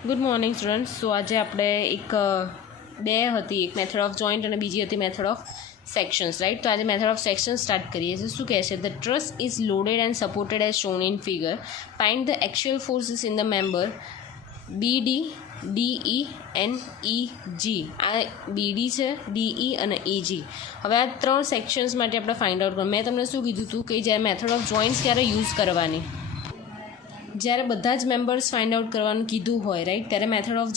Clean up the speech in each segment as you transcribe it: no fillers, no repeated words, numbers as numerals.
Good morning students. સો આજે આપણે બે હતી, એક મેથડ ઓફ જોઈન્ટ અને બીજી હતી મેથડ ઓફ સેક્શન્સ, રાઈટ. તો આજે મેથડ ઓફ સેક્શન સ્ટાર્ટ કરીએ છીએ. શું કહે છે? The truss is loaded and supported as shown in figure. Find the actual forces in the member BD, DE and EG. આ BD છે, DE અને EG. હવે આ ત્રણ સેક્શન્સ માટે આપણે ફાઇન્ડ આઉટ કરવું. મેં તમને શું કીધું હતું કે જ્યારે મેથડ ઓફ જોઈન્ટ્સ ક્યારે યુઝ કરવાની, જ્યારે બધા જ મેમ્બર્સ ફાઇન્ડ આઉટ કરવાનું કીધું હોય, રાઈટ, ત્યારે મેથડ ઓફ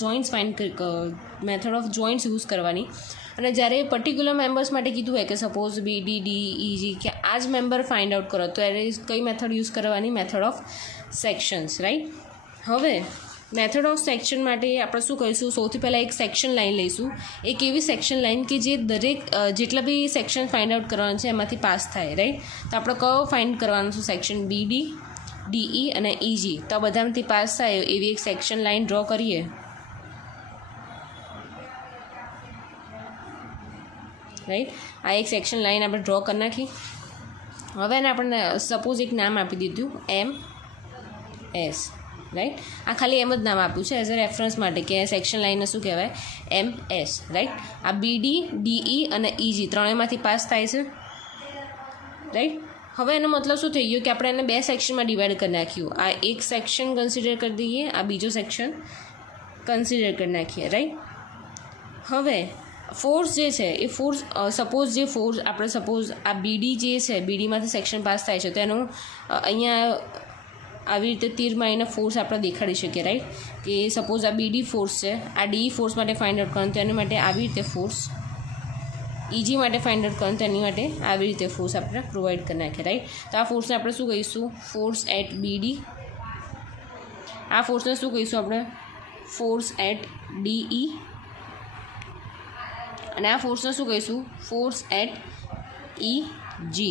જોઈન્ટ્સ યુઝ કરવાની. અને જ્યારે પર્ટિક્યુલર મેમ્બર્સ માટે કીધું હોય કે સપોઝ BD, DE, EG કે આ જ મેમ્બર ફાઇન્ડ આઉટ કરો, તો ત્યારે કઈ મેથડ યુઝ કરવાની? Method of sections, right. હવે મેથડ ઓફ સેક્શન માટે આપણે શું કરીશું? સૌથી પહેલાં એક સેક્શન લાઈન લઈશું. એક એવી સેક્શન લાઈન કે જે દરેક જેટલા બી સેક્શન ફાઇન્ડ આઉટ કરવાના છે એમાંથી પાસ થાય, રાઈટ. તો આપણે કયો ફાઇન્ડ કરવાનો છે? સેક્શન BD, DE અને EG. તો આ બધામાંથી પાસ થાય એવી એક સેક્શન લાઈન ડ્રો કરીએ, રાઈટ. આ એક સેક્શન લાઈન આપણે ડ્રો કરી નાખી. હવે એને આપણે સપોઝ એક નામ આપી દીધું MS, રાઈટ. આ ખાલી એમ જ નામ આપ્યું છે એઝ અ રેફરન્સ માટે કે સેક્શન લાઈનને શું કહેવાય? MS, right. આ BD, DE અને EG ત્રણેયમાંથી પાસ થાય છે, રાઈટ. હવે એનો મતલબ શું થઈ ગયો કે આપણે એને બે સેક્શનમાં ડિવાઈડ કરી નાખ્યું. આ એક સેક્શન કન્સિડર કરી દઈએ, આ બીજો સેક્શન કન્સિડર કરી નાખીએ, રાઈટ. હવે ફોર્સ જે છે એ ફોર્સ સપોઝ આ BD જે છે, BDમાંથી સેક્શન પાસ થાય છે, તો એનું અહીંયા આવી રીતે તીર મારીને ફોર્સ આપણે દેખાડી શકીએ, રાઈટ. કે સપોઝ આ BD ફોર્સ છે, આ DE ફોર્સ માટે ફાઇન્ડ આઉટ કરવાનું, તો એની માટે આવી રીતે ફોર્સ, EG માટે ફાઇન્ડ આઉટ કરવાનું, તો એની માટે આવી રીતે ફોર્સ આપણે પ્રોવાઈડ કરી નાખીએ, રાઈટ. તો આ ફોર્સને આપણે શું કહીશું? Force at BD. આ ફોર્સને શું કહીશું આપણે? Force at DE. અને આ ફોર્સને શું કહીશું? Force at EG,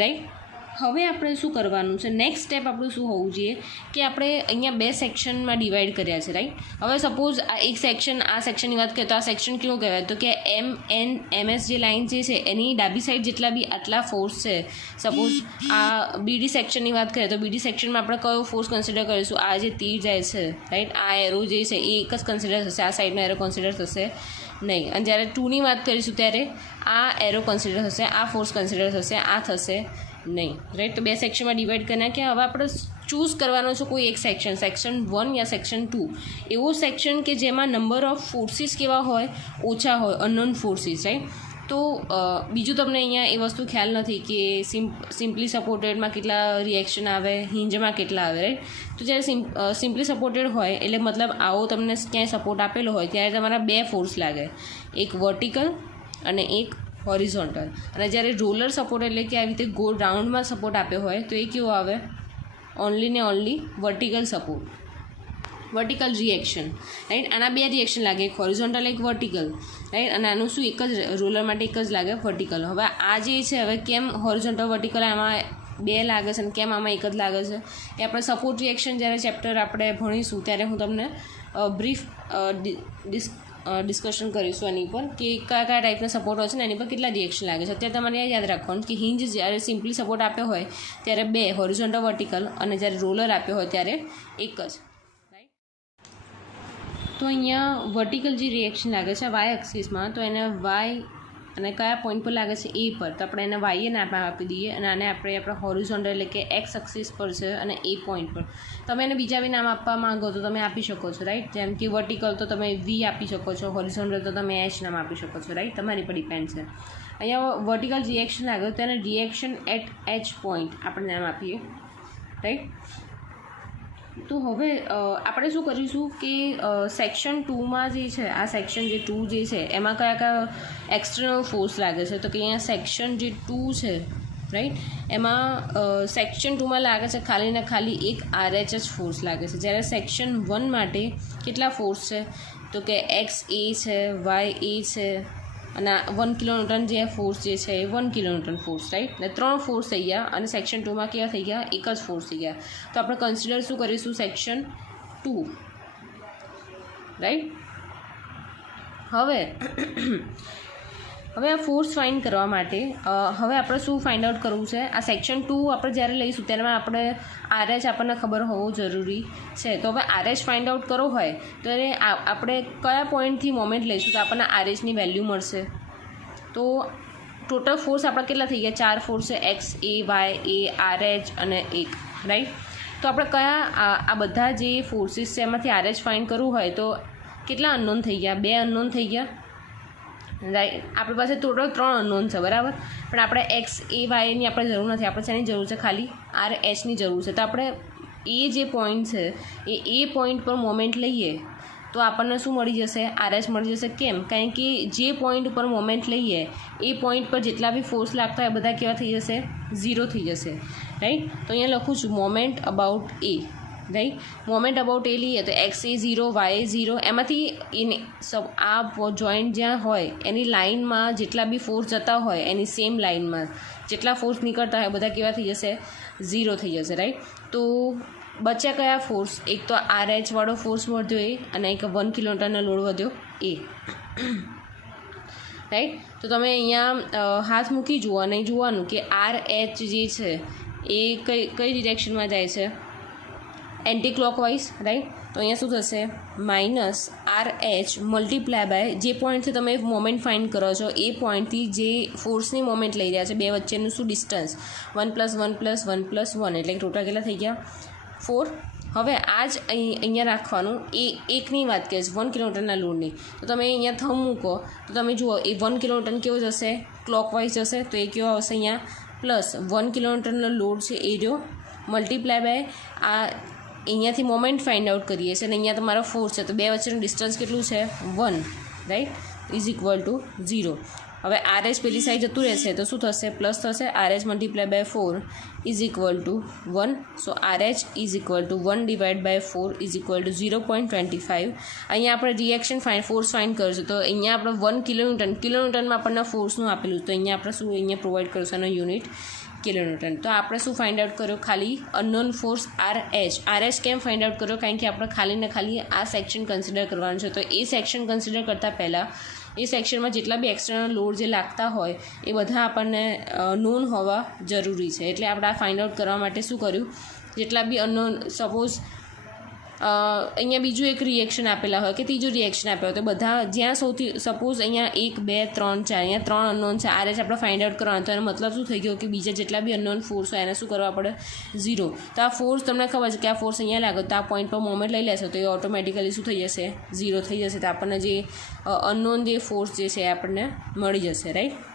right. હવે આપણે શું કરવાનું છે? નેક્સ્ટ સ્ટેપ આપણું શું હોવું જોઈએ કે આપણે અહીંયા બે સેક્શનમાં ડિવાઈડ કર્યા છે, રાઈટ. હવે સપોઝ આ એક સેક્શન, આ સેક્શનની વાત કરીએ તો આ સેક્શન કેવું કહેવાય? તો કે MS જે લાઇન જે છે એની ડાબી સાઈડ જેટલા બી આટલા ફોર્સ છે, સપોઝ આ BD સેક્શનની વાત કરીએ તો BD સેક્શનમાં આપણે કયો ફોર્સ કન્સિડર કરીશું? આ જે તીર જાય છે, રાઈટ, આ એરો જે છે એ એક જ કન્સિડર થશે, આ સાઈડનો એરો કન્સિડર થશે નહીં. અને જ્યારે 2ની વાત કરીશું ત્યારે આ એરો કન્સિડર થશે, આ ફોર્સ કન્સિડર થશે, આ થશે નહીં, રાઈટ. તો બે સેક્શનમાં ડિવાઈડ કરી નાખ્યા. હવે આપણે ચૂઝ કરવાનો છે કોઈ એક સેક્શન 1 યા સેક્શન 2, એવો સેક્શન કે જેમાં નંબર ઓફ ફોર્સિસ કેવા હોય? ઓછા હોય, અનનોન ફોર્સિસ, રાઈટ. તો બીજું તમને અહીંયા એ વસ્તુ ખ્યાલ નથી કે સિમ્પલી સપોર્ટેડમાં કેટલા રિએક્શન આવે, હિન્જમાં કેટલા આવે, રાઈટ. તો જ્યારે સિમ્પલી સપોર્ટેડ હોય એટલે મતલબ આવો તમને ક્યાંય સપોર્ટ આપેલો હોય ત્યારે તમારા બે ફોર્સ લાગે, એક વર્ટિકલ અને એક હોરિઝોન્ટલ. અને જ્યારે રોલર સપોર્ટ એટલે કે આવી રીતે ગોળ રાઉન્ડમાં સપોર્ટ આપ્યો હોય તો એ કેવો આવે? ઓનલી ને only vertical support, vertical reaction, right. આના બે રિએક્શન લાગે, એક હોરિઝોન્ટલ એક વર્ટિકલ, રાઈટ. અને આનું શું? એક જ રોલર માટે એક જ લાગે, વર્ટિકલ. હવે આ જે છે, હવે કેમ હોરિઝોન્ટલ વર્ટિકલ આમાં બે લાગે છે અને કેમ આમાં એક જ લાગે છે એ આપણે સપોર્ટ રિએક્શન જ્યારે ચેપ્ટર આપણે ભણીશું ત્યારે હું તમને બ્રીફ ડિસ્કશન કરીશું એની પર કે કયા કયા ટાઈપના સપોર્ટ હોય છે ને એની પર કેટલા રિએક્શન લાગે છે. અત્યારે તમારે યાદ રાખવાનું કે હિન્જ જ્યારે સિમ્પલી સપોર્ટ આપ્યો હોય ત્યારે બે, હોરિઝોન્ટલ વર્ટિકલ, અને જ્યારે રોલર આપ્યો હોય ત્યારે એક જ, રાઈટ. તો અહીંયા વર્ટિકલ જે રિએક્શન લાગે છે વાય એક્સિસમાં, તો એને વાય અને કયા પોઈન્ટ પર લાગે છે? એ પર. તો આપણે એને વાય નામ આપી દઈએ અને આને આપણે હોરિઝોન્ટલ એટલે કે એક્સ એક્સિસ પર છે અને એ પોઈન્ટ પર. તમે એને બીજા બી નામ આપવા માંગો તો તમે આપી શકો છો, રાઈટ. જેમ કે વર્ટિકલ તો તમે V આપી શકો છો, હોરિઝોન્ટલ તો તમે H નામ આપી શકો છો, રાઈટ. તમારી પર ડિપેન્ડ છે. અહીંયા વર્ટિકલ રિએક્શન લાગે તો એને રિએક્શન એટ H પોઈન્ટ આપણે નામ આપીએ, રાઈટ. તો હવે આપણે શું કરીશું કે સેક્શન 2માં જે છે, આ સેક્શન જે 2 જે છે એમાં કયા કયા એક્સટર્નલ ફોર્સ લાગે છે? તો કે અહીંયા સેક્શન જે 2 છે, રાઈટ, એમાં સેક્શન 2માં લાગે છે ખાલી ને ખાલી એક RHH ફોર્સ લાગે છે. જ્યારે સેક્શન 1 માટે કેટલા ફોર્સ છે? તો કે XA છે, YA છે, અને 1 કિલોન્યુટન જે ફોર્સ જે છે એ 1 કિલોન્યુટન ફોર્સ, રાઈટ. એટલે 3 ફોર્સ થઈ ગયા અને સેક્શન 2માં કેવા થઈ ગયા? એક જ ફોર્સ થઈ ગયા. તો આપણે કન્સિડર શું કરીશું? Section 2, right. હવે હવે આ ફોર્સ ફાઇન્ડ કરવા માટે હવે આપણે શું ફાઇન્ડ આઉટ કરવું છે, આ સેક્શન 2 આપણે જ્યારે લઈશું ત્યારે આપણે RH આપણને ખબર હોવો જરૂરી છે. તો હવે RH ફાઇન્ડ આઉટ કરવો હોય ત્યારે આપણે કયા પોઈન્ટથી મોમેન્ટ લઈશું તો આપણને RHની વેલ્યુ મળશે. તો ટોટલ ફોર્સ આપણા કેટલા થઈ ગયા, 4 ફોર્સ છે, X A Y A RH અને 1, રાઈટ. તો આપણે કયા આ બધા જે ફોર્સીસ છે એમાંથી RH ફાઇન્ડ કરવું હોય તો કેટલા અનનોન થઈ ગયા, 2 અનનોન થઈ ગયા, રાઈટ. આપણી પાસે ટોટલ 3 અનનોન છે, બરાબર. પણ આપણે X A Y ની આપણે જરૂર નથી, આપણે શેની જરૂર છે, ખાલી RH ની જરૂર છે. તો આપણે એ જે પોઈન્ટ છે એ પોઈન્ટ પર મોમેન્ટ લઈએ તો આપણને શું મળી જશે, RH મળી જશે. કેમ? કારણ કે જે પોઈન્ટ ઉપર મોમેન્ટ લઈએ એ પોઈન્ટ પર જેટલા બી ફોર્સ લાગતા હોય બધા કેવા થઈ જશે, 0 થઈ જશે, રાઈટ. તો અહીંયા લખું છું moment about A, right. Moment about A લઈએ તો X A 0 Y A 0, એમાંથી આ જોઈન્ટ જ્યાં હોય એની લાઇનમાં જેટલા બી ફોર્સ જતા હોય એની સેમ લાઇનમાં જેટલા ફોર્સ નીકળતા હોય બધા કેવા થઈ જશે, 0 થઈ જશે, રાઈટ. તો બચ્યા કયા ફોર્સ, એક તો RH વાળો ફોર્સ વધ્યો એ અને એક 1 કિલોન્યુટનનો લોડ વધ્યો એ, રાઈટ. તો તમે અહીંયા હાથ મૂકી જુઓ અને જોવાનું કે RH જે છે એ કઈ ડિરેક્શનમાં જાય છે, એન્ટી ક્લોકવાઇઝ, રાઈટ. તો અહીંયા શું થશે, -RH મલ્ટીપ્લાય બાય જે પોઈન્ટથી તમે મોમેન્ટ ફાઇન્ડ કરો છો એ પોઈન્ટથી જે ફોર્સની મોમેન્ટ લઈ રહ્યા છે બે વચ્ચેનું શું ડિસ્ટન્સ, 1 + 1 + 1 + 1 એટલે ટોટલ કેટલા થઈ ગયા, 4. હવે આ જ અહીંયા રાખવાનું, એ એકની વાત કરીશ 1 કિલોમીટરના લોડની. તો તમે અહીંયા થંબ મૂકો તો તમે જુઓ એ 1 કિલોમીટર કેવો જશે, ક્લોકવાઇઝ જશે. તો એ કેવો આવશે અહીંયા +1 કિલોમીટરનો લોડ છે એ રહ્યો મલ્ટીપ્લાય બાય આ અહીંયાથી મોમેન્ટ ફાઇન્ડ આઉટ કરીએ છીએ અને અહીંયા તમારો ફોર્સ છે તો બે વચ્ચેનું ડિસ્ટન્સ કેટલું છે, 1, રાઈટ, = 0. હવે RH પેલી સાઈડ જતું રહેશે તો શું થશે, પ્લસ થશે, RH multiply by 4 = 1. So RH = 1 / 4 = 0.25. અહીંયા આપણે રિએક્શન ફોર્સ ફાઇન્ડ કરીશું તો અહીંયા આપણે 1 કિલોન્યુટનમાં આપણને ફોર્સનું આપેલું તો અહીંયા આપણે શું અહીંયા પ્રોવાઈડ કરીશું એનો યુનિટ કિલોન્યુટન. તો આપણે શું ફાઇન્ડ આઉટ કર્યો, ખાલી અનનોન ફોર્સ RH કેમ ફાઇન્ડ આઉટ કર્યો, કારણ કે આપણે ખાલી ને ખાલી આ સેક્શન કન્સિડર કરવાનું છે. તો એ સેક્શન કન્સિડર કરતાં પહેલાં એ સેક્શનમાં જેટલા બી એક્સટર્નલ લોડ જે લાગતા હોય એ બધા આપણને નોન હોવા જરૂરી છે. એટલે આપણે આ ફાઇન્ડ આઉટ કરવા માટે શું કર્યું, જેટલા બી અનનોન, સપોઝ અહીંયા બીજું એક રિએક્શન આપેલા હોય કે ત્રીજું રિએક્શન આપ્યા હોય તો બધા જ્યાં સૌથી સપોઝ અહીંયા 1 2 3 4 અહીંયા 3 અનનોન છે, RH આપણે ફાઇન્ડ આઉટ કરવાનું. તો એનો મતલબ શું થઈ ગયો કે બીજા જેટલા બી અનનોન ફોર્સ હોય એને શું કરવા પડે, 0. તો આ ફોર્સ તમને ખબર છે કે આ ફોર્સ અહીંયા લાગે તો આ પોઈન્ટ પર મોમેન્ટ લઈ લેશો તો એ ઓટોમેટિકલી શું થઈ જશે, 0 થઈ જશે. તો આપણને જે અનનોન જે ફોર્સ જે છે એ આપણને મળી જશે, રાઈટ.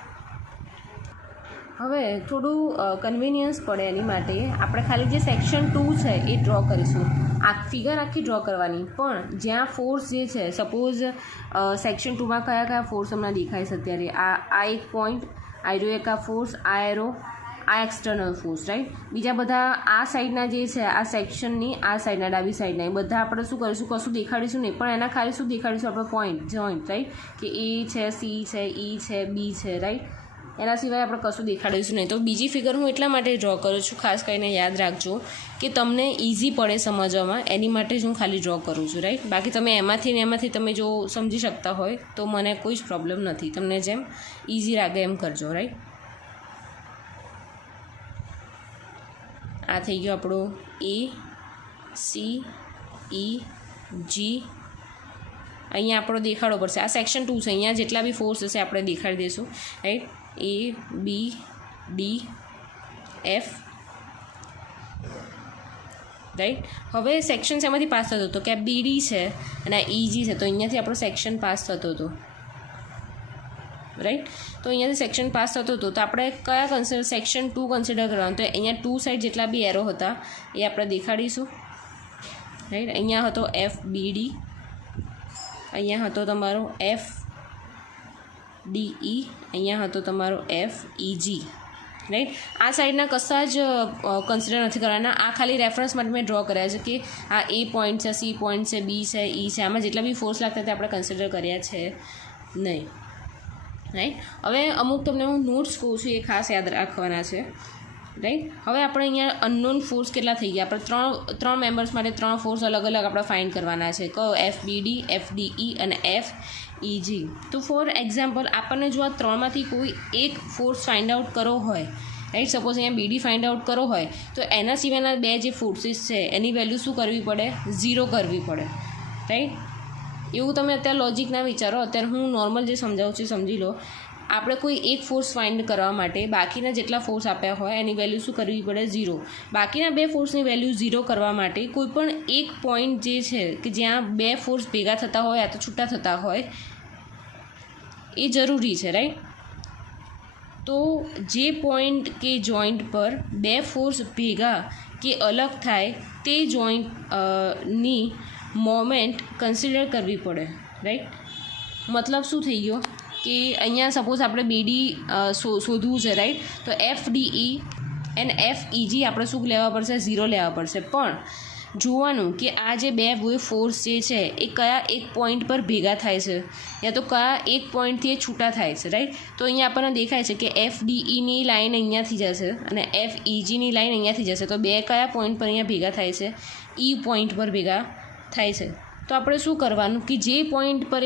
હવે થોડું કન્વિનિયન્સ પડે એની માટે આપણે ખાલી જે સેક્શન 2 છે એ ડ્રો કરીશું. આ ફિગર આખી ડ્રો કરવાની, પણ જ્યાં ફોર્સ જે છે સપોઝ સેક્શન 2માં કયા ફોર્સ હમણાં દેખાય છે અત્યારે, આ એક પોઈન્ટ, આ રહ્યો એક આ ફોર્સ, આ એરો, આ એક્સટર્નલ ફોર્સ, રાઈટ. બીજા બધા આ સાઈડના જે છે આ સેક્શનની આ સાઈડના ડાબી સાઈડના એ બધા આપણે શું કરીશું, કશું દેખાડીશું નહીં, પણ એના ખાલી શું દેખાડીશું આપણે પોઈન્ટ, જોઈન્ટ, રાઈટ, કે A છે, C છે, E છે, B છે, રાઈટ. એના સિવાય આપણે કશું દેખાડીશું નહીં. તો બીજી ફિગર હું એટલા માટે ડ્રો કરું છું, ખાસ કરીને યાદ રાખજો કે તમને ઇઝી પડે સમજવામાં, એની માટે જ હું ખાલી ડ્રો કરું છું, રાઈટ. બાકી તમે એમાંથી તમે જો સમજી શકતા હોય તો મને કોઈ જ પ્રોબ્લેમ નથી, તમને જેમ ઇઝી લાગે એમ કરજો, રાઈટ. આ થઈ ગયો આપણો A C E G. અહીંયા આપણો દેખાડવો પડશે, આ સેક્શન 2 છે, અહીંયા જેટલા બી ફોર્સ હશે આપણે દેખાડી દઈશું, right. A B D F, right. હવે સેક્શન એમાંથી પાસ થતો હતો કે આ BD છે અને આ EG છે તો અહીંયાથી આપણો સેક્શન પાસ થતો હતો, રાઈટ. તો અહીંયાથી સેક્શન પાસ થતો હતો તો આપણે કયા સેક્શન 2 કન્સિડર કરવાનું, તો અહીંયા 2 સાઈડ જેટલા બી એરો હતા એ આપણે દેખાડીશું, રાઈટ. અહીંયા હતો FBD, અહીંયા હતો તમારો FDE, અહીંયા હતો તમારો FEG, રાઈટ. આ સાઈડના કશા જ કન્સિડર નથી કરવાના, આ ખાલી રેફરન્સ માટે મેં ડ્રો કર્યા છે કે આ A પોઈન્ટ છે, C પોઈન્ટ છે, B છે, E છે, આમાં જેટલા બી ફોર્સ લાગતા તે આપણે કન્સિડર કર્યા છે નહીં, રાઈટ. હવે અમુક તમને હું નોટ્સ કહું છું એ ખાસ યાદ રાખવાના છે. રાઈટ. હવે આપણે અહીંયા અનનોન ફોર્સ કેટલા થઈ ગયા, આપણે ત્રણ મેમ્બર્સ માટે 3 ફોર્સ અલગ અલગ આપણે ફાઇન્ડ કરવાના છે. કહો FBD, FDE અને FEG. તો ફોર એક્ઝામ્પલ આપણને જો આ 3માંથી કોઈ એક ફોર્સ ફાઇન્ડ આઉટ કરવો હોય, રાઈટ, સપોઝ અહીંયા BD ફાઇન્ડ આઉટ કરવો હોય તો એના સિવાયના 2 જે ફોર્સીસ છે એની વેલ્યુ શું કરવી પડે, 0 કરવી પડે, રાઈટ. એવું તમે અત્યારે લોજિક ના વિચારો, અત્યારે હું નોર્મલ જે સમજાવું છું સમજી લો. આપણે કોઈ એક ફોર્સ ફાઇન્ડ કરવા માટે બાકીના જેટલા ફોર્સ આપ્યા હોય એની વેલ્યુ શું કરવી પડે, 0. બાકીના 2 ફોર્સની વેલ્યુ 0 કરવા માટે કોઈ પણ એક પોઈન્ટ જે છે કે જ્યાં 2 ફોર્સ ભેગા થતા હોય યા તો છૂટા થતા હોય એ જરૂરી છે, રાઈટ. તો જે પોઈન્ટ કે જોઈન્ટ પર 2 ફોર્સ ભેગા કે અલગ થાય તે જોઈન્ટની મોમેન્ટ કન્સિડર કરવી પડે, રાઈટ. મતલબ શું થઈ ગયો કે અહીંયા સપોઝ આપણે BD શોધવું છે, રાઈટ. તો FDE એન્ડ FEG આપણે શું લેવા પડશે, 0 લેવા પડશે. પણ જોવાનું કે આ જે 2 ફોર્સ જે છે એ કયા એક પોઈન્ટ પર ભેગા થાય છે યા તો કયા એક પોઈન્ટથી એ છૂટા થાય છે, રાઈટ. તો અહીંયા આપણને દેખાય છે કે FDEની લાઇન અહીંયાથી જશે અને FEGની લાઇન અહીંયાથી જશે. તો 2 કયા પોઈન્ટ પર અહીંયા ભેગા થાય છે, E પોઈન્ટ પર ભેગા થાય છે. તો આપણે શું કરવાનું કે જે પોઈન્ટ પર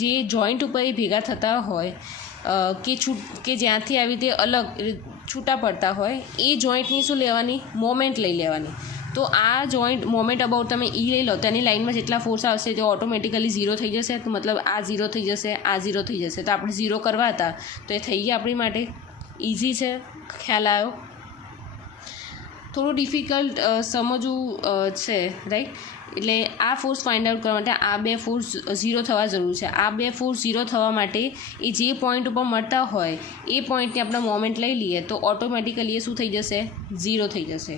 જે જોઈન્ટ ઉપર એ ભેગા થતા હોય કે જ્યાંથી આવી રીતે અલગ છૂટા પડતા હોય એ જોઈન્ટની શું લેવાની, મોમેન્ટ લઈ લેવાની. તો આ જોઈન્ટ મોમેન્ટ અબાઉટ તમે E લઈ લો તો એની લાઇનમાં જેટલા ફોર્સ આવશે તે ઓટોમેટિકલી 0 થઈ જશે. તો મતલબ આ 0 થઈ જશે, આ 0 થઈ જશે. તો આપણે 0 કરવા હતા તો એ થઈ ગયા આપણી માટે. ઇઝી છે, ખ્યાલ આવ્યો. થોડું ડિફિકલ્ટ સમજવું છે, રાઈટ. એટલે આ ફોર્સ ફાઇન્ડ આઉટ કરવા માટે આ 2 ફોર્સ 0 થવા જરૂર છે. આ 2 ફોર્સ 0 થવા માટે એ જે પોઈન્ટ ઉપર મળતા હોય એ પોઈન્ટની આપણે મોમેન્ટ લઈ લઈએ તો ઓટોમેટિકલી એ શું થઈ જશે, 0 થઈ જશે,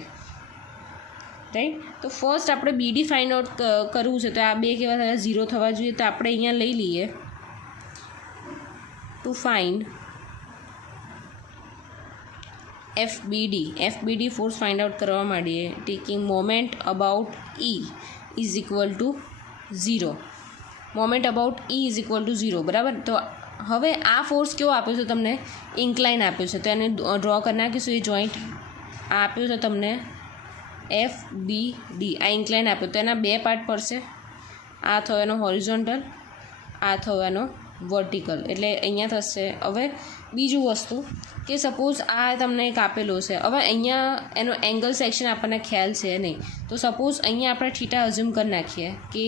રાઈટ. તો ફર્સ્ટ આપણે BD ફાઇન્ડ આઉટ કરવું છે તો આ 2 કેવા થયા, 0 થવા જોઈએ. તો આપણે અહીંયા લઈ લઈએ to find FBD force find out કરવા માંડીએ. Taking moment about E is equal to 0. Moment about E is equal to 0, બરાબર. તો હવે આ ફોર્સ કેવો આપ્યો છે તમને, ઇન્ક્લાઇન આપ્યો છે. તો એને ડ્રો કરી નાખીશું. એ જોઈન્ટ આપ્યું છે તમને FBD, આ ઇન્ક્લાઇન આપ્યો. તો એના 2 પાર્ટ પડશે. આ થયો એનો હોરિઝોન્ટલ, આ થયો એનો વર્ટિકલ. એટલે અહીંયા થશે. હવે બીજું વસ્તુ કે સપોઝ આ તમને એક આપેલો છે. હવે અહીંયા એનો એંગલ સેક્શન આપણને ખ્યાલ છે નહીં. તો સપોઝ અહીંયા આપણે થીટા અઝ્યુમ કરી નાખીએ કે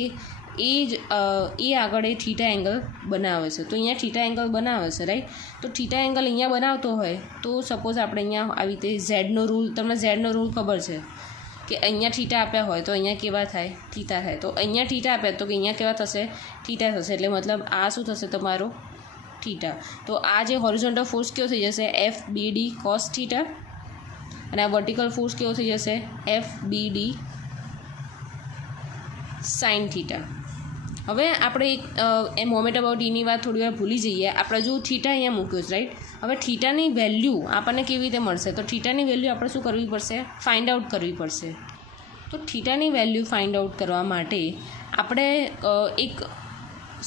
એ આગળ એ થીટા એંગલ બનાવે છે. તો અહીંયા થીટા એંગલ બનાવે છે, રાઈટ. તો થીટા એંગલ અહીંયા બનાવતો હોય તો સપોઝ આપણે અહીંયા આવી રીતે ઝેડનો રૂલ, તમને ઝેડનો રૂલ ખબર છે કે અહીંયા થીટા આપ્યા હોય તો અહીંયા કેવા થાય, થીટા થાય. તો અહીંયા થીટા આપ્યા તો કે અહીંયા કેવા થશે, થીટા થશે. એટલે મતલબ આ શું થશે તમારો, થીટા. તો આ જે હોરિઝોન્ટલ ફોર્સ કેવો થઈ જશે, FBD cos થીટા. અને આ વર્ટિકલ ફોર્સ કેવો થઈ જશે, FBD sin થીટા. હવે આપણે એક મોમેન્ટ અબાઉટ Eની વાત થોડી વાર ભૂલી જઈએ. આપણે જો થીટા અહીંયા મૂક્યો છે, રાઈટ. હવે થીટાની વેલ્યુ આપણને કેવી રીતે મળશે, તો થીટાની વેલ્યુ આપણે શું કરવી પડશે, ફાઇન્ડ આઉટ કરવી પડશે. તો થીટાની વેલ્યુ ફાઇન્ડ આઉટ કરવા માટે આપણે એક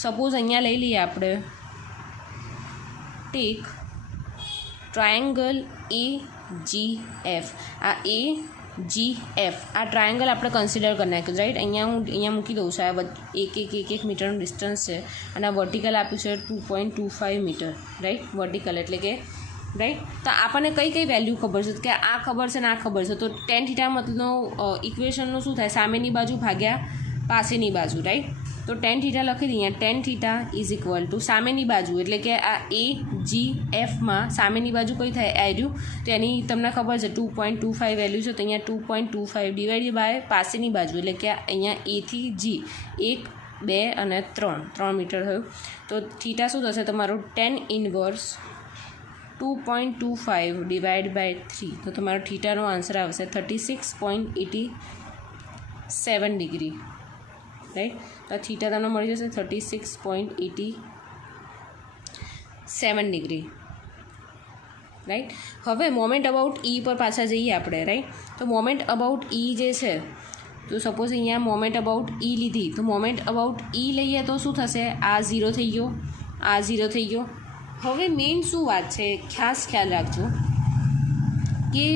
સપોઝ અહીંયા લઈ લઈએ આપણે ટેક ટ્રાયેંગલ AGF. આ AGF આ ટ્રાયેંગલ આપણે કન્સિડર કરી નાખ્યું, રાઈટ. અહીંયા મૂકી દઉં છું. આ 1 મીટરનું ડિસ્ટન્સ છે અને આ વર્ટિકલ આપ્યું છે 2.25 મીટર, રાઈટ. વર્ટિકલ એટલે કે, રાઈટ. તો આપણને કઈ વેલ્યુ ખબર છે કે આ ખબર છે ને આ ખબર છે. તો tan થીટા મતલબનો ઇક્વેશનનું શું થાય, સામેની બાજુ ભાગ્યા પાસેની બાજુ, રાઈટ. તો tan થીટા લખી દઈએ. tan theta is equal two સામેની બાજુ એટલે કે આ AGFમાં સામેની બાજુ કઈ થાય, આવ્યું. તો એની તમને ખબર છે 2.25 વેલ્યુ છે. તો અહીંયા 2.25 ડિવાઇડ બાય પાસેની બાજુ એટલે કે અહીંયા A થી G 1, 2 અને 3 મીટર થયું. તો થીટા શું થશે તમારું, tan ઇનવર્સ 2.25 ડિવાઇડ બાય 3. તો તમારો થીટાનો આન્સર આવશે 36.87 ડિગ્રી, રાઈટ. તો થીટા તમને મળી જશે 36.87 ડિગ્રી, રાઈટ. હવે મોમેન્ટ અબાઉટ E પર પાછા જઈએ આપણે, રાઈટ. તો મોમેન્ટ અબાઉટ E જે છે, તો સપોઝ અહીંયા મોમેન્ટ અબાઉટ E લીધી. તો મોમેન્ટ અબાઉટ E લઈએ તો શું થશે, આ 0 થઈ ગયો, આ 0 થઈ ગયો. હવે મેઇન શું વાત છે, ખાસ ખ્યાલ રાખજો કે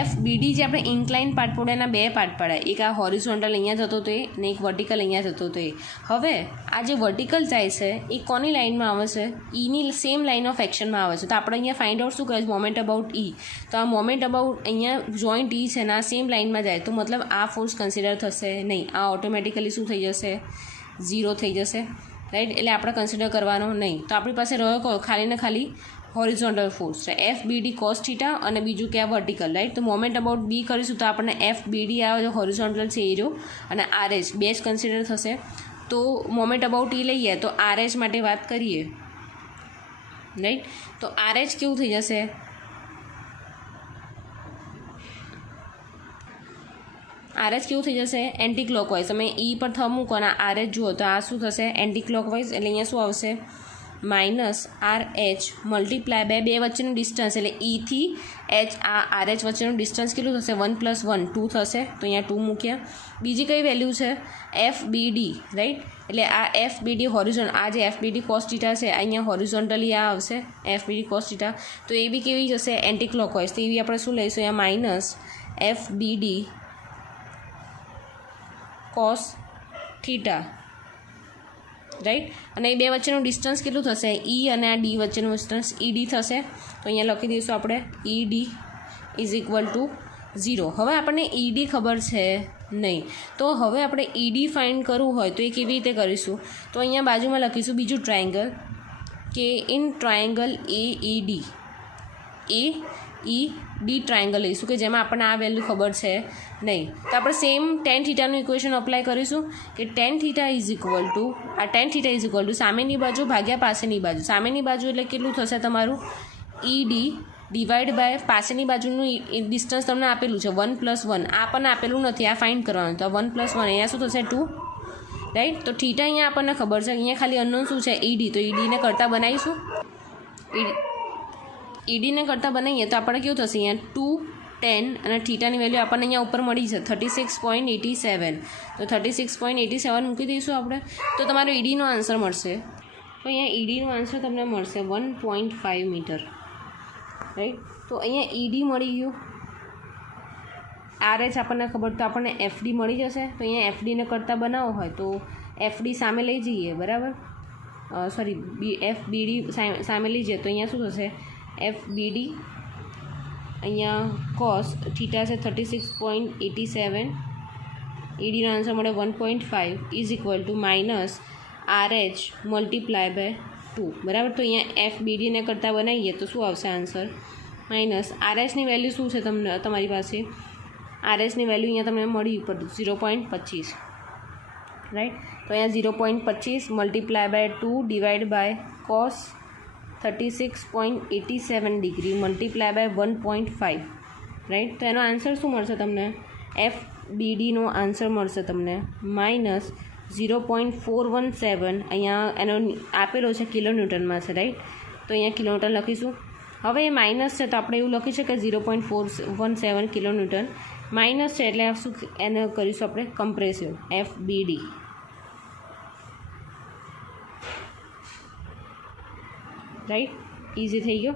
FBD જે આપણે ઇન્ક્લાઇન પાર્ટ પડે એના બે પાર્ટ પડે, એક આ હોરિઝોન્ટલ અહીંયા જતો હતો એ ને એક વર્ટિકલ અહીંયા જતો હતો એ. હવે આ જે વર્ટિકલ જાય છે એ કોની લાઇનમાં આવે છે? ઈની સેમ લાઇન ઓફ એક્શનમાં આવે છે. તો આપણે અહીંયા ફાઇન્ડ આઉટ શું કરે છે? મોમેન્ટ અબાઉટ ઈ. તો આ મોમેન્ટ અબાઉટ અહીંયા જોઈન્ટ ઈ છે ને આ સેમ લાઇનમાં જાય તો મતલબ આ ફોર્સ કન્સિડર થશે નહીં, આ ઓટોમેટિકલી શું થઈ જશે? 0 થઈ જશે, રાઈટ. એટલે આપણે કન્સિડર કરવાનો નહીં. તો આપણી પાસે રહ્યો કયો? ખાલી ને ખાલી હોરિઝોન્ટલ ફોર્સ છે, FBD cos થીટા અને બીજું કે આ વર્ટિકલ, રાઈટ. તો મોમેન્ટ અબાઉટ બી કરીશું તો આપણને FBD આવે જો હોરિઝોન્ટલ છે એ જો, અને RH બે જ કન્સિડર થશે. તો મોમેન્ટ અબાઉટ ઈ લઈએ તો RH માટે વાત કરીએ, રાઈટ. તો RH કેવું થઈ જશે? RH કેવું થઈ જશે? Anti clockwise. તમે ઈ પર થંબ મૂકો અને RH જુઓ તો આ શું થશે? Anti clockwise. એટલે અહીંયા શું આવશે? -RH મલ્ટીપ્લાય બે વચ્ચેનું ડિસ્ટન્સ, એટલે ઈ થી H આ RH વચ્ચેનું ડિસ્ટન્સ કેટલું થશે? 1 + 1 2 થશે. તો અહીંયા 2 મૂક્યા. બીજી કઈ વેલ્યુ છે? FBD, right. એટલે આ FBD હોરિઝોન્ટલ, આ જે FBD cos થીટા છે અહીંયા હોરિઝોન્ટલી આ આવશે FBD cos થીટા. તો એ બી કેવી જશે? Anti clockwise. તો એ બી આપણે શું લઈશું? અહીંયા -FBD cos થીટા, રાઈટ. અને એ બે વચ્ચેનું ડિસ્ટન્સ કેટલું થશે? ઈ અને આ ડી વચ્ચેનું ડિસ્ટન્સ ED થશે. તો અહીંયા લખી દઈશું આપણે ED = 0. હવે આપણને ED ખબર છે નહીં, તો હવે આપણે ED ફાઇન્ડ કરવું હોય તો એ કેવી રીતે કરીશું? તો અહીંયા બાજુમાં લખીશું બીજું ટ્રાયેંગલ, કે ઇન ટ્રાયેંગલ AED ટ્રાયેંગલ લઈશું કે જેમાં આપણને આ વેલ્યુ ખબર છે નહીં. તો આપણે સેમ tan થીટાનું ઇક્વેશન અપ્લાય કરીશું કે tan થીટા = સામેની બાજુ ભાગ્યા પાસેની બાજુ. સામેની બાજુ એટલે કેટલું થશે તમારું? ED ડિવાઈડ બાય પાસેની બાજુનું ડિસ્ટન્સ તમને આપેલું છે 1 + 1. આ આપણને આપેલું નથી, આ ફાઇન્ડ કરવાનું. તો 1 + 1 અહીંયા શું થશે? 2, રાઈટ. તો થીટા અહીંયા આપણને ખબર છે, અહીંયા ખાલી અનનોન શું છે? ED. તો EDને કરતાં બનાવીશું. EDને કરતાં બનાવીએ તો આપણે કેવું થશે? અહીંયા 2 10 અને થીટાની વેલ્યુ આપણને અહીંયા ઉપર મળી છે 36.87. તો 36.87 મૂકી દઈશું આપણે. તો તમારો EDનો આન્સર મળશે. તો અહીંયા EDનો આન્સર તમને મળશે 1.5 મીટર, રાઈટ. તો અહીંયા ED મળી ગયું. RH આપણને ખબર, તો આપણને FD મળી જશે. તો અહીંયા FDને કરતાં બનાવવો હોય તો FD સામે લઈ જઈએ, બરાબર. FBD સામે લઈ જઈએ તો અહીંયા શું થશે? FBD અહીંયા cos થીટા છે 36.87, EDનો આન્સર મળે 1.5 = -RH મલ્ટીપ્લાય બાય 2, બરાબર. તો અહીંયા FBDને કરતાં બનાવીએ તો શું આવશે આન્સર? -RHની વેલ્યુ શું છે તમને તમારી પાસે? RHની વેલ્યુ અહીંયા તમને મળી ઉપર 0.25, રાઈટ. તો અહીંયા 0.25 multiply by 2 divide by cos 36.87 degree multiply by 1.5, right. તો એનો આન્સર શું મળશે તમને? FBDનો આન્સર મળશે તમને -0.417. અહીંયા એનો આપેલો છે કિલોન્યુટનમાં છે, રાઈટ. તો અહીંયા કિલોન્યુટન લખીશું. હવે એ માઇનસ છે તો આપણે એવું લખી શકીએ 0.417 કિલોન્યુટન. માઇનસ છે એટલે શું એને કરીશું આપણે કમ્પ્રેસિવ FBD, રાઈટ. ઇઝી થઈ ગયો.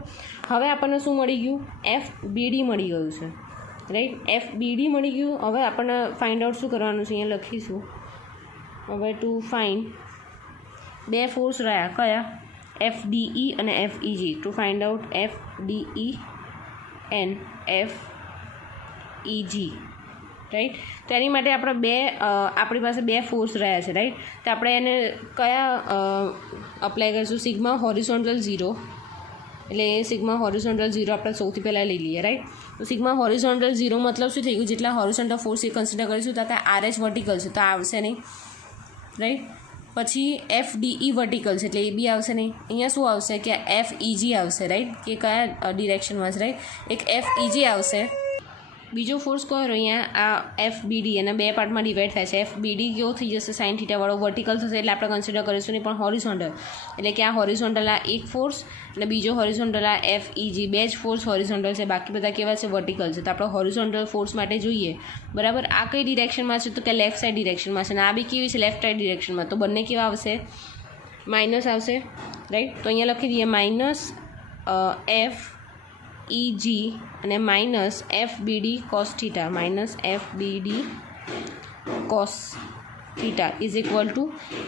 હવે આપણને શું મળી ગયું? FBD મળી ગયું છે, રાઈટ. FBD મળી ગયું. હવે આપણને ફાઇન્ડ આઉટ શું કરવાનું છે? અહીંયા લખીશું હવે ટુ ફાઇન્ડ બે ફોર્સ રહ્યા કયા? FDE અને FEG. To find out FDE and FEG, right. તો એની માટે આપણે આપણી પાસે બે ફોર્સ રહ્યા છે, રાઈટ. તો આપણે એને કયા અપ્લાય કરીશું? Sigma horizontal 0. એટલે સિગ્મા હોરિઝોન્ટલ 0 આપણે સૌથી પહેલાં લઈ લઈએ, રાઈટ. તો સિગ્મા હોરિઝોન્ટલ 0 મતલબ શું થઈ ગયું? જેટલા હોરિઝોન્ટલ ફોર્સ એ કન્સિડર કરીશું તો કે RH વર્ટિકલ છે તો આવશે નહીં, રાઈટ. પછી FDE વર્ટિકલ છે એટલે એ બી આવશે નહીં. અહીંયા શું આવશે કે FEG આવશે, રાઈટ. કે કયા ડિરેક્શનમાં છે, રાઈટ. એક FEG આવશે. બીજો ફોર્સ કયો અહીંયા? આ FBD અને બે પાર્ટમાં ડિવાઈડ થાય છે. FBD કેવો થઈ જશે? સાઇન થીટાવાળો વર્ટિકલ થશે એટલે આપણે કન્સિડર કરીશું નહીં પણ હોરિઝોન્ટલ. એટલે કે આ હોરિઝોન્ટલ આ એક ફોર્સ અને બીજો હોરિઝોન્ટલ આ FEG. બે જ ફોર્સ હોરિઝોન્ટલ છે, બાકી બધા કેવા છે? વર્ટિકલ છે. તો આપણે હોરિઝોન્ટલ ફોર્સ માટે જોઈએ, બરાબર. આ કઈ ડિરેક્શનમાં છે? તો કે લેફ્ટ સાઈડ ડિરેક્શનમાં છે. અને આ બી કેવી છે? લેફ્ટ સાઈડ ડિરેક્શનમાં. તો બંને કેવા આવશે? માઇનસ આવશે, રાઈટ. તો અહીંયા લખી દઈએ FEG અને minus FBD cos theta minus FBD cos theta is equal to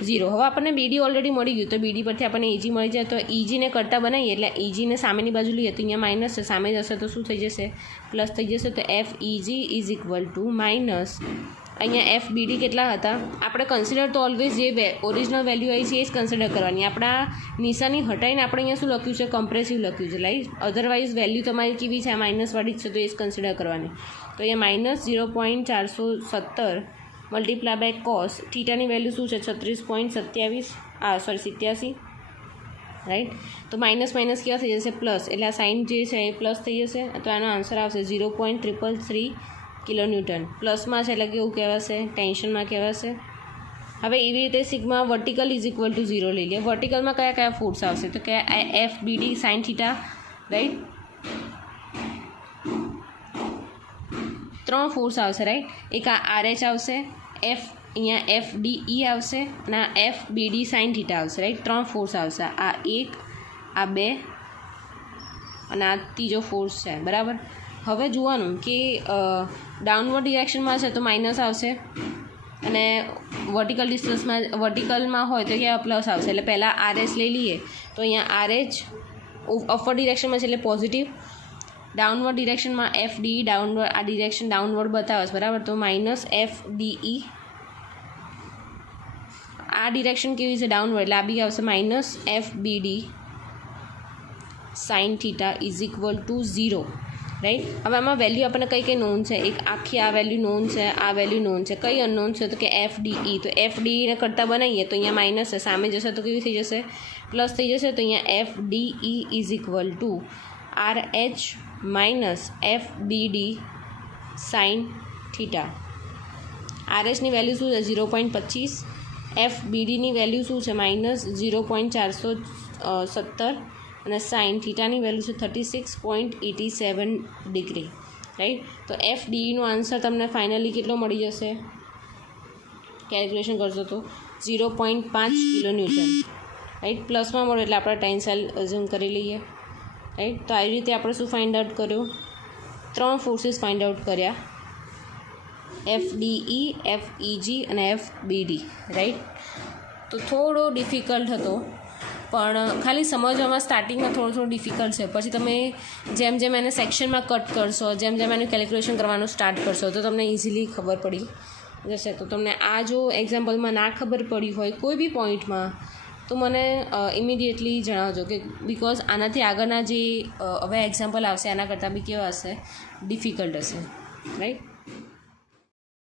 0. હવે આપણને BD ઓલરેડી મળી ગયું તો BD પરથી આપણને EG મળી જાય તો EGને કરતાં બનાવીએ એટલે EGને સામેની બાજુ લઈએ તો અહીંયા માઇનસ છે, સામે જશે તો શું થઈ જશે પ્લસ થઈ જશે. તો FEG is equal two minus અહીંયા FBD કેટલા હતા આપણે કન્સિડર તો ઓલવેઝ જે ઓરિજિનલ વેલ્યુ આવી છે એ જ કન્સિડર કરવાની. આપણા નિશાની હટાવીને આપણે અહીંયા શું લખ્યું છે કમ્પ્રેસિવ લખ્યું છે લાઈક અધરવાઇઝ વેલ્યુ તમારી કેવી છે માઇનસવાળી જ છે તો એ જ કન્સિડર કરવાની. તો અહીંયા માઇનસ 0.417 મલ્ટીપ્લાય બાય કોસ થીટાની વેલ્યુ શું છે 36.87 રાઈટ. તો માઇનસ માઇનસ કેવા થઈ જશે પ્લસ એટલે આ સાઇન જે છે એ પ્લસ થઈ જશે તો આનો આન્સર આવશે 0.333 કિલોન્યુટન. પ્લસમાં છે એટલે કેવું કહેવાશે ટેન્શનમાં કહેવાશે. હવે એવી રીતે sigma vertical is equal to 0 લઈ લઈએ. વર્ટિકલમાં કયા કયા ફોર્સ આવશે તો કે FBD sine theta right 3 force આવશે રાઈટ. એક આ RH આવશે અહીંયા FDE આવશે અને આ FBD સાઇન થીટા આવશે રાઈટ. 3 ફોર્સ આવશે આ 1 આ 2 અને આ ત્રીજો ફોર્સ છે બરાબર. હવે જોવાનું કે ડાઉનવર્ડ ડિરેક્શનમાં છે તો માઇનસ આવશે અને વર્ટિકલ ડિસ્ટન્સમાં વર્ટિકલમાં હોય તો ક્યાં પ્લસ આવશે. એટલે પહેલાં RH લઈ લઈએ તો અહીંયા RH અપવર્ડ ડિરેક્શનમાં છે એટલે પોઝિટિવ, ડાઉનવર્ડ ડિરેક્શનમાં FDE ડાઉનવર્ડ આ ડિરેક્શન ડાઉનવર્ડ બતાવે છે બરાબર. તો માઇનસ FDE આ ડિરેક્શન કેવી છે ડાઉનવર્ડ એટલે આ બી આવશે minus FBD sine theta is equal to 0 right. હવે આમાં વેલ્યુ આપણને કઈ કઈ નોન છે એક આખી આ વેલ્યુ નોન છે આ વેલ્યુ નોન છે. કઈ અનનોન છે તો કે FDE. તો FDEને કરતાં બનાવીએ તો અહીંયા માઇનસ છે સામે જશે તો કેવી થઈ જશે પ્લસ થઈ જશે. તો અહીંયા FDE is equal to RH minus FBD sine theta. RHની વેલ્યુ શું છે 0.25, FBDની વેલ્યુ શું છે માઇનસ 0.417 અને સાઇન થીટાની વેલ્યુ છે 36.87 ડિગ્રી રાઈટ. તો FDEનો આન્સર તમને ફાઇનલી કેટલો મળી જશે કેલ્ક્યુલેશન કરશો તો 0.5 કિલોન્યુટન રાઈટ. પ્લસમાં મળે એટલે આપણે ટેન્સાઇલ અઝ્યુમ કરી લઈએ રાઈટ. તો આવી રીતે આપણે શું ફાઇન્ડ આઉટ કર્યું 3 ફોર્સીસ ફાઇન્ડ આઉટ કર્યા FDE, FEG અને FBD રાઈટ. તો થોડો ડિફિકલ્ટ હતો પણ ખાલી સમજવામાં સ્ટાર્ટિંગમાં થોડો ડિફિકલ્ટ છે. પછી તમે જેમ જેમ એને સેક્શનમાં કટ કરશો જેમ જેમ એનું કેલ્ક્યુલેશન કરવાનું સ્ટાર્ટ કરશો તો તમને ઇઝીલી ખબર પડી જશે. તો તમને આ જો એક્ઝામ્પલમાં ના ખબર પડી હોય કોઈ બી પોઈન્ટમાં તો મને ઇમિડિયેટલી જણાવજો કે બિકોઝ આનાથી આગળના જે હવે એક્ઝામ્પલ આવશે એના કરતાં બી કેવા હશે ડિફિકલ્ટ હશે રાઈટ.